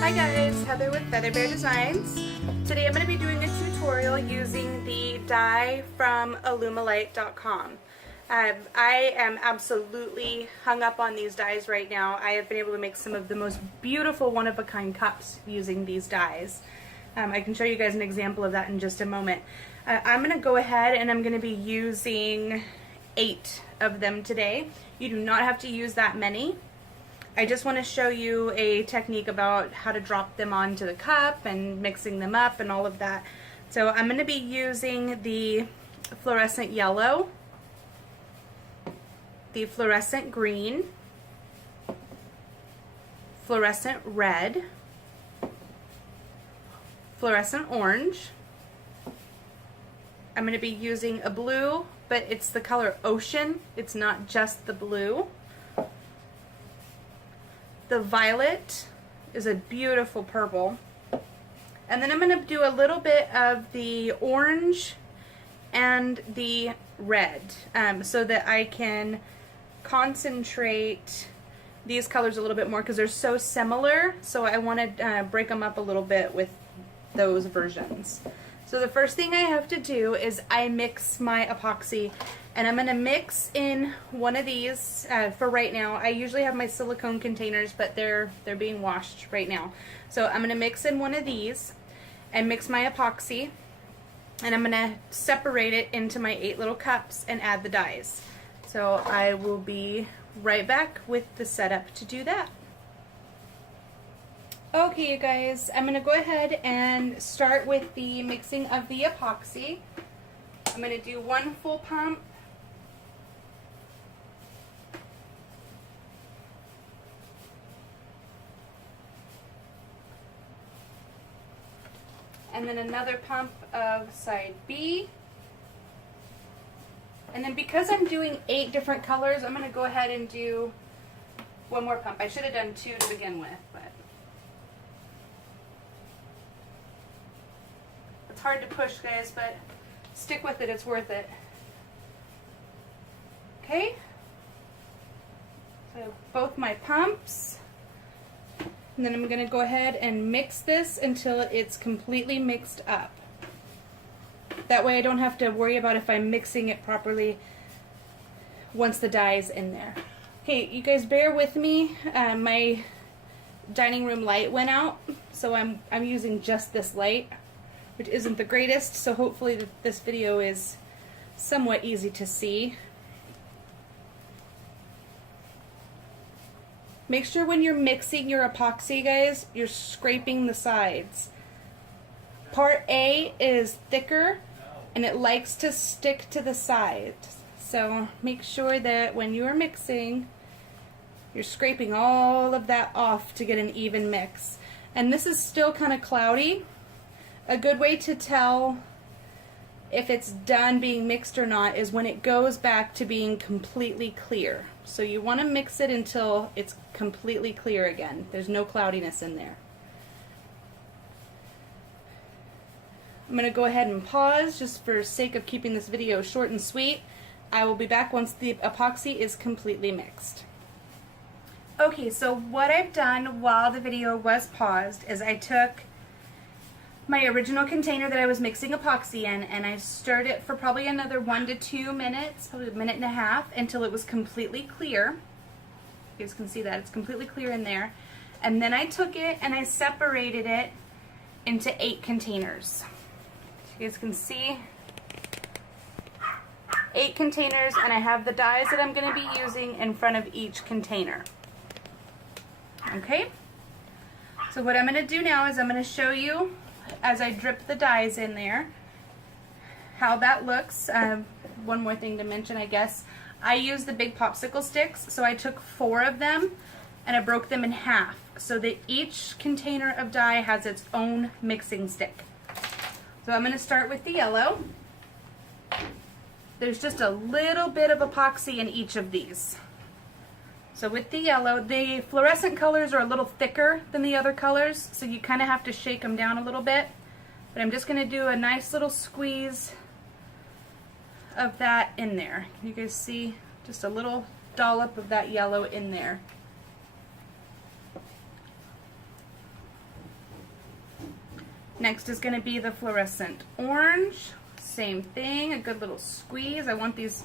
Hi guys, Heather with Feather Bear Designs. Today I'm going to be doing a tutorial using the dye from Alumilite.com. I am absolutely hung up on these dyes right now. I have been able to make some of the most beautiful one-of-a-kind cups using these dyes. I can show you guys an example of that in just a moment. I'm going to go ahead and I'm going to be using 8 of them today. You do not have to use that many. I just want to show you a technique about how to drop them onto the cup and mixing them up and all of that. So I'm going to be using the fluorescent yellow, the fluorescent green, fluorescent red, fluorescent orange. I'm going to be using a blue, but it's the color ocean. It's not just the blue. The violet is a beautiful purple. And then I'm going to do a little bit of the orange and the red so that I can concentrate these colors a little bit more because they're so similar. So I want to break them up a little bit with those versions. So the first thing I have to do is I mix my epoxy, and I'm going to mix in one of these for right now. I usually have my silicone containers, but they're being washed right now. So I'm going to mix in one of these and mix my epoxy, and I'm going to separate it into my 8 little cups and add the dyes. So I will be right back with the setup to do that. Okay, you guys, I'm going to go ahead and start with the mixing of the epoxy. I'm going to do 1 full pump. And then another pump of side B. And then because I'm doing 8 different colors, I'm going to go ahead and do 1 more pump. I should have done 2 to begin with, but it's hard to push, guys, but stick with it, it's worth it. Okay, so both my pumps, and then I'm going to go ahead and mix this until it's completely mixed up. That way I don't have to worry about if I'm mixing it properly once the dye is in there. Okay, you guys bear with me. My dining room light went out, so I'm using just this light, which isn't the greatest, so hopefully this video is somewhat easy to see. Make sure when you're mixing your epoxy, guys, you're scraping the sides. Part A is thicker and it likes to stick to the sides. So make sure that when you're mixing, you're scraping all of that off to get an even mix. And this is still kind of cloudy. A good way to tell if it's done being mixed or not is when it goes back to being completely clear. So you want to mix it until it's completely clear again. There's no cloudiness in there. I'm going to go ahead and pause just for sake of keeping this video short and sweet. I will be back once the epoxy is completely mixed. Okay, so what I've done while the video was paused is I took my original container that I was mixing epoxy in, and I stirred it for probably another 1 to 2 minutes, probably a minute and a half, until it was completely clear. You guys can see that it's completely clear in there. And then I took it and I separated it into 8 containers. You guys can see 8 containers, and I have the dyes that I'm going to be using in front of each container. Okay, so what I'm going to do now is I'm going to show you as I drip the dyes in there how that looks. One more thing to mention, I guess, I use the big popsicle sticks, so I took 4 of them and I broke them in half so that each container of dye has its own mixing stick. So I'm going to start with the yellow. There's just a little bit of epoxy in each of these. So with the yellow, the fluorescent colors are a little thicker than the other colors, so you kind of have to shake them down a little bit. But I'm just going to do a nice little squeeze of that in there. Can you guys see? Just a little dollop of that yellow in there. Next is going to be the fluorescent orange. Same thing, a good little squeeze. I want these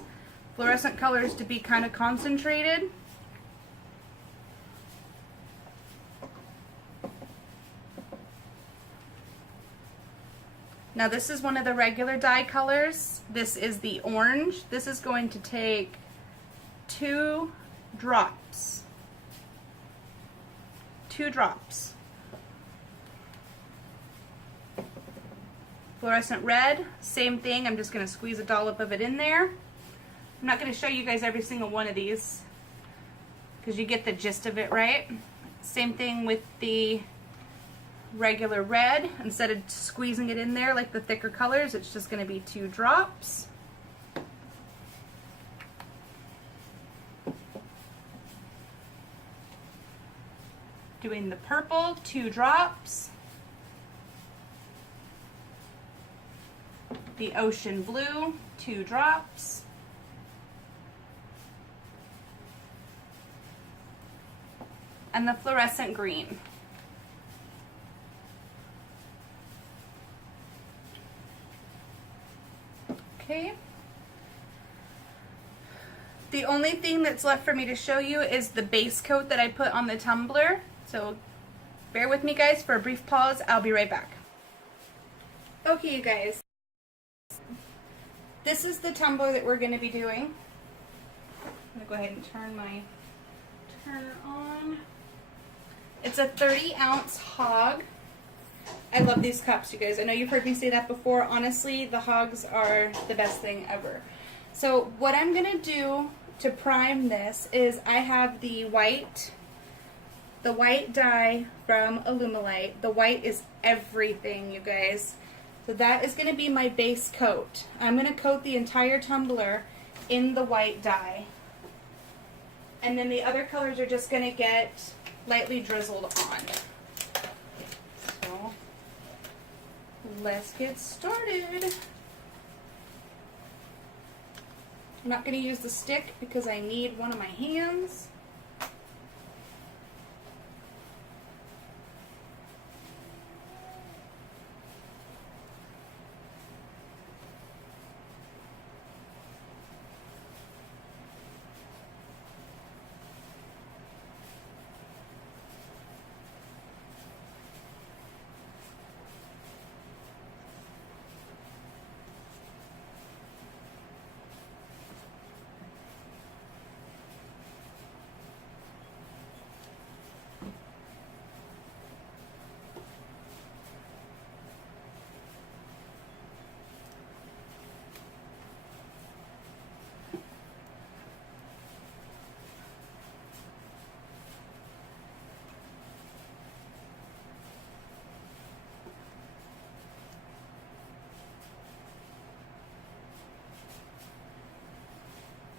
fluorescent colors to be kind of concentrated. Now this is one of the regular dye colors. This is the orange. This is going to take 2 drops. 2 drops. Fluorescent red, same thing. I'm just going to squeeze a dollop of it in there. I'm not going to show you guys every single one of these because you get the gist of it, right? Same thing with the regular red. Instead of squeezing it in there like the thicker colors, it's just going to be 2 drops. Doing the purple, 2 drops. The ocean blue, 2 drops. And the fluorescent green. Okay. The only thing that's left for me to show you is the base coat that I put on the tumbler. So bear with me guys for a brief pause. I'll be right back. Okay, you guys. This is the tumbler that we're going to be doing. I'm going to go ahead and turn my turner on. It's a 30-ounce hog. I love these cups, you guys. I know you've heard me say that before. Honestly, the hogs are the best thing ever. So what I'm going to do to prime this is I have the white dye from Alumilite. The white is everything, you guys. So that is going to be my base coat. I'm going to coat the entire tumbler in the white dye. And then the other colors are just going to get lightly drizzled on. So let's get started. I'm not going to use the stick because I need one of my hands.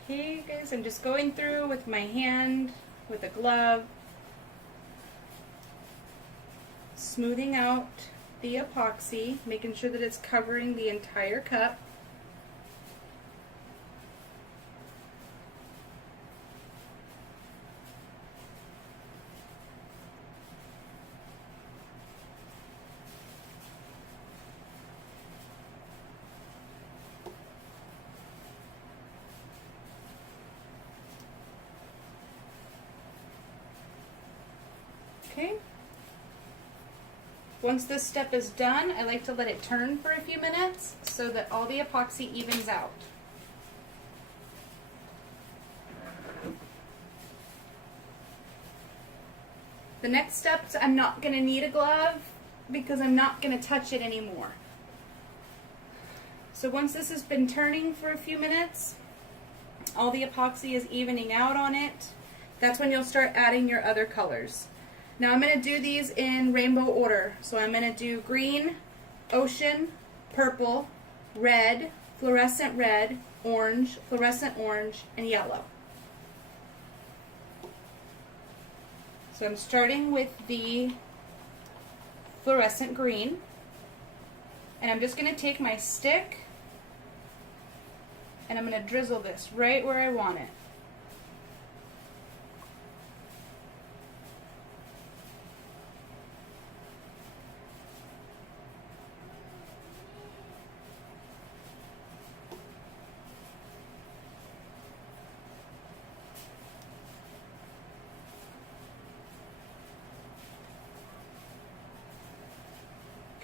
Okay, guys, I'm just going through with my hand, with a glove, smoothing out the epoxy, making sure that it's covering the entire cup. Okay. Once this step is done, I like to let it turn for a few minutes so that all the epoxy evens out. The next steps, I'm not going to need a glove because I'm not going to touch it anymore. So once this has been turning for a few minutes, all the epoxy is evening out on it, that's when you'll start adding your other colors. Now I'm going to do these in rainbow order. So I'm going to do green, ocean, purple, red, fluorescent red, orange, fluorescent orange, and yellow. So I'm starting with the fluorescent green. And I'm just going to take my stick and I'm going to drizzle this right where I want it.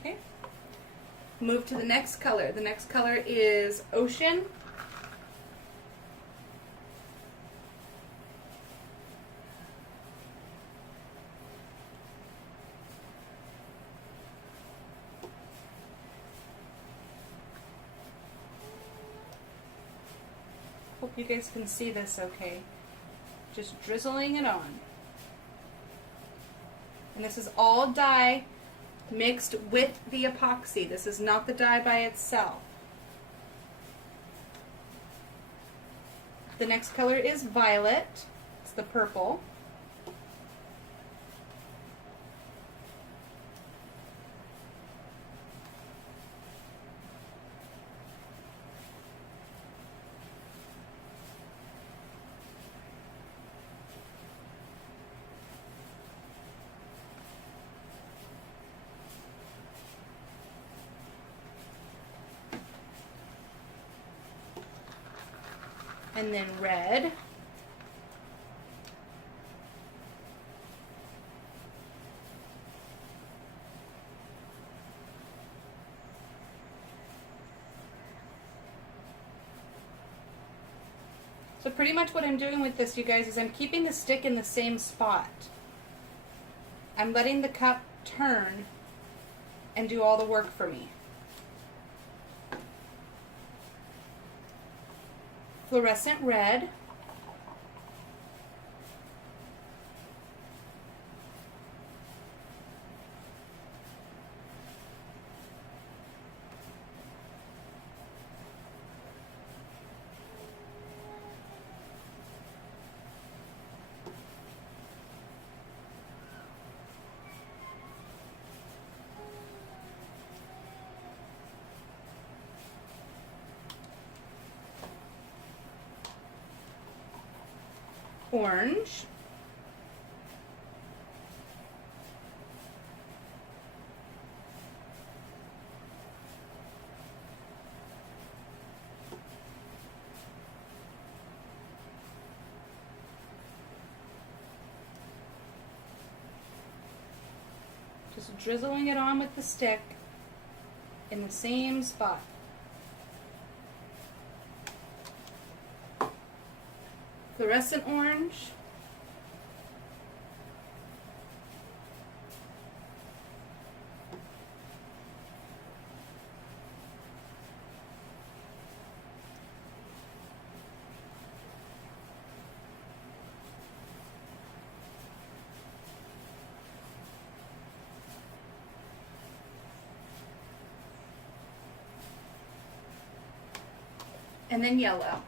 Okay. Move to the next color. The next color is Ocean. Hope you guys can see this okay. Just drizzling it on. And this is all dye mixed with the epoxy. This is not the dye by itself. The next color is Violet. It's the purple. And then red. So pretty much what I'm doing with this, you guys, is I'm keeping the stick in the same spot. I'm letting the cup turn and do all the work for me. Fluorescent red. Orange. Just drizzling it on with the stick in the same spot. Fluorescent orange. And then yellow.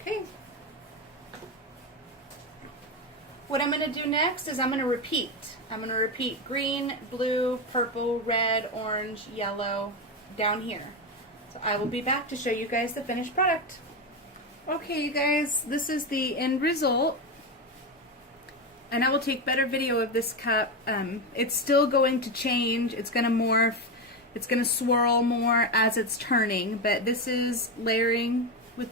Okay. What I'm going to do next is I'm going to repeat. I'm going to repeat green, blue, purple, red, orange, yellow down here. So I will be back to show you guys the finished product. Okay, you guys, this is the end result. And I will take better video of this cup. It's still going to change. It's going to morph. It's going to swirl more as it's turning. But this is layering with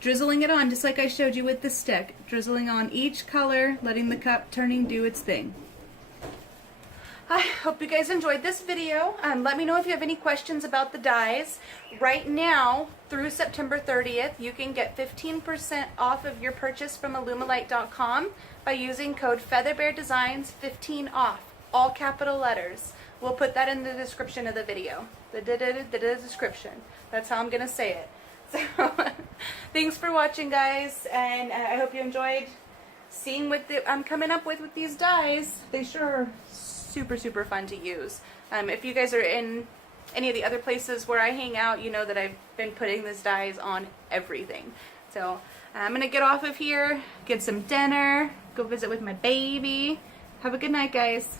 drizzling it on, just like I showed you with the stick. Drizzling on each color, letting the cup turning do its thing. I hope you guys enjoyed this video. Let me know if you have any questions about the dyes. Right now, through September 30th, you can get 15% off of your purchase from Alumilite.com by using code FeatherBearDesigns15 off, all capital letters. We'll put that in the description of the video. The description. That's how I'm going to say it. So, thanks for watching, guys, and I hope you enjoyed seeing what I'm coming up with these dyes. They sure are super, super fun to use. If you guys are in any of the other places where I hang out, you know that I've been putting these dyes on everything. So, I'm going to get off of here, get some dinner, go visit with my baby. Have a good night, guys.